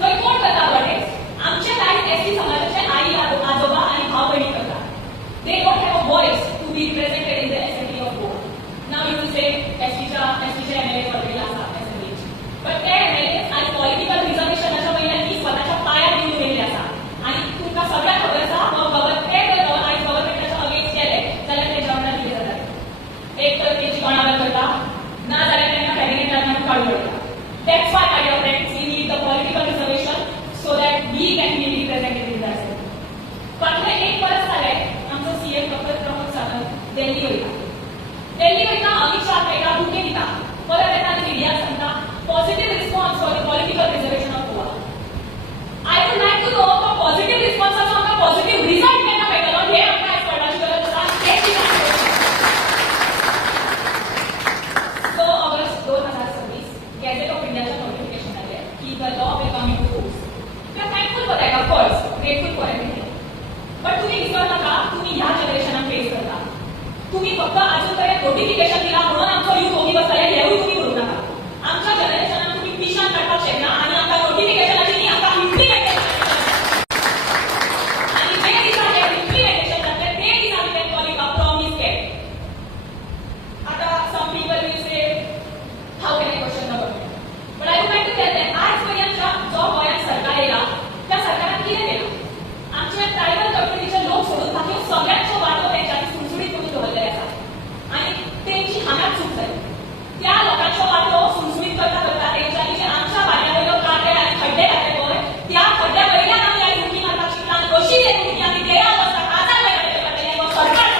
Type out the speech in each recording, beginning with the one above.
थंय कोण करता पॉलिटिक्स? आमचे लाईफ एसटी समाजाचे आई आजोबा आणि भाव बहिणी करतात. They don't have a voice to be represented in the assembly of board. नाव यू से एसटीचे एमएलए पडलेला असा असेंब्लीची, बट ते एमएलए आज पॉलिटिकल रिझर्वेशनाच्या वयल्यानी स्वतःच्या पायार घेऊन गेले असा. आणि तुमकां सगळ्यांक खबर आसा आज गव्हर्नमेंटाच्या अगेन्स्ट गेले जाल्यार ते जेवणात दिले जातात. एक तर तेची कोणावर करता ना जाल्यार तेंकां कॅबिनेटांतल्यान काडून उडयता. That's why my dear friends, we need the political reservation so that we can be represented in the assembly. फाटले एक वर्स जालें आमचो सीएम डॉक्टर प्रमोद सावंत दिल्ली वयता, अमित शाह मेळटा, बुके दिता, परत येता आनी मिडियाक सांगता positive response for the political reservation of Goa. I would like to know तो पॉझिटिव्ह रिस्पॉन्साचो आमकां पॉझिटिव्ह रिझल्ट केन्ना मेळटलो हे आमकां आयज कळपाची गरज आसा. 6 ऑगस्ट 2026 गॅझेट ऑफ इंडियाचं नोटिफिकेशन आलें की the law will come into force. We are thankful for that, of course grateful for everything. But तुम्ही विसरू नका, तुम्ही ह्या जनरेशनाक फेस करता. तुम्ही फक्त अजून पर्यंत नोटिफिकेशन दिला म्हणून आमचो यूथ ओगी बसतले हेवूय तुम्ही करूं नका. आमच्या जनरेशनाक तुम्ही पिशान काडपाक शकना आनी आमकां नोटिफिकेशनाची न्ही आमकां इम्प्लिमेंटेशन आनी जे दिसा हे इम्प्लिमेंटेशन जातले ते दिसा आमी तें कॉल इट अ प्रॉमिस केट. आतां some people will say how can I question the government, but I would like to tell them आज पर्यंत जो गोंयांत सरकार येयला त्या सरकारान कितें केलां? आमचे ट्रायबल कम्युनिटीचे लोक सोडून बाकी सगळ्यांचो वाटो तेंच्यांनी सुणसुणीत करून दवरलेले आसा आनी तेंची हांगाच चूक जाली. त्या लोकांचो वाटो सुणसुणीत करता करता तेंच्यांनी जे आमच्या वाड्या वयलो काटे आनी खड्डे घातले पळय त्या खड्ड्या वयल्यान आमी आयज उडकी मारपाक शिकता आनी कशी ते उडकी आमी देवाक वचपाक आजार मेळटले वो सरकार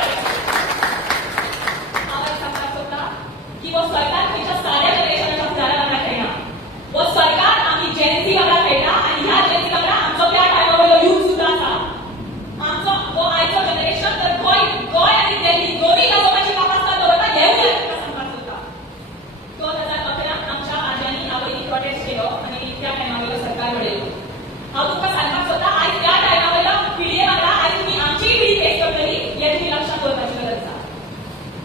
हांव सांगपाक सोदता की वो सरकार खंयच्या साऱ्या जनरेशनाच्या फुडारा वांगडा खेळना. वो सरकार आमी जेन्सी वांगडा खेळटा आनी ह्या जेन्सी वांगडा आमचो त्या टायमा वयलो यूथ सुद्दां आसा. आमचो वो आयचो जनरेशन तर गोंय आनी दिल्ली दोनूय दाखोवपाची कापासता दवरता हेवूय आमकां सांगपाक सोदता. 2011 आमच्या आज्यांनी आवयनी प्रोटेस्ट केलो आनी त्या टायमा वयलो सरकार उडयलो. हांव तुमकां सांगपाक सोदता आयज त्या टायमा वयल्या पिडये वांगडा आयज तुमी आमचीय पिडी फेस करतली हें तुमी लक्षांत दवरपाची गरज आसा.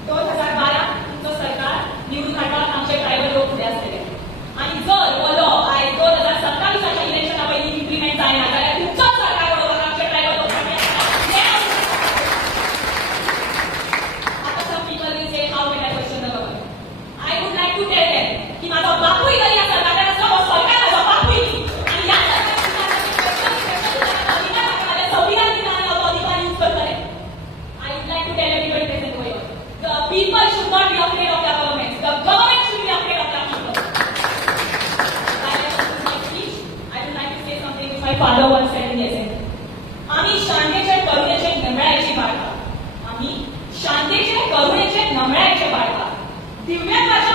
2012 तुमचो सरकार निवडून हाडपाक आमचे ट्रायबल लोक फुडें आसलेले आनी जर हो लॉ आयज 2027च्या इलेक्शना पयलीं इम्प्लिमेंट जायना जाल्यार तुमचोच सरकार बरोबर आमचे ट्रायबल लोक फाटीं आसता. आतां some people will say how can I question the government. I would like to tell them की म्हाजो बापूय जर ह्या सरकारान आसलो हो सरकार म्हाजो बापूय न्ही आनी ह्या संविधान दिनान हो अधिकार यूज करतले. I would like to tell everybody present over here, the people should not be afraid of the government, the government should be afraid of the people. I would like to say something which my father once said in the assembly. आम्ही शांतेचे करुणेचे नमळायचे बाळगा, आम्ही शांतेचे करुणेचे नमळायचे बाळगा, दिव्यांगाच्या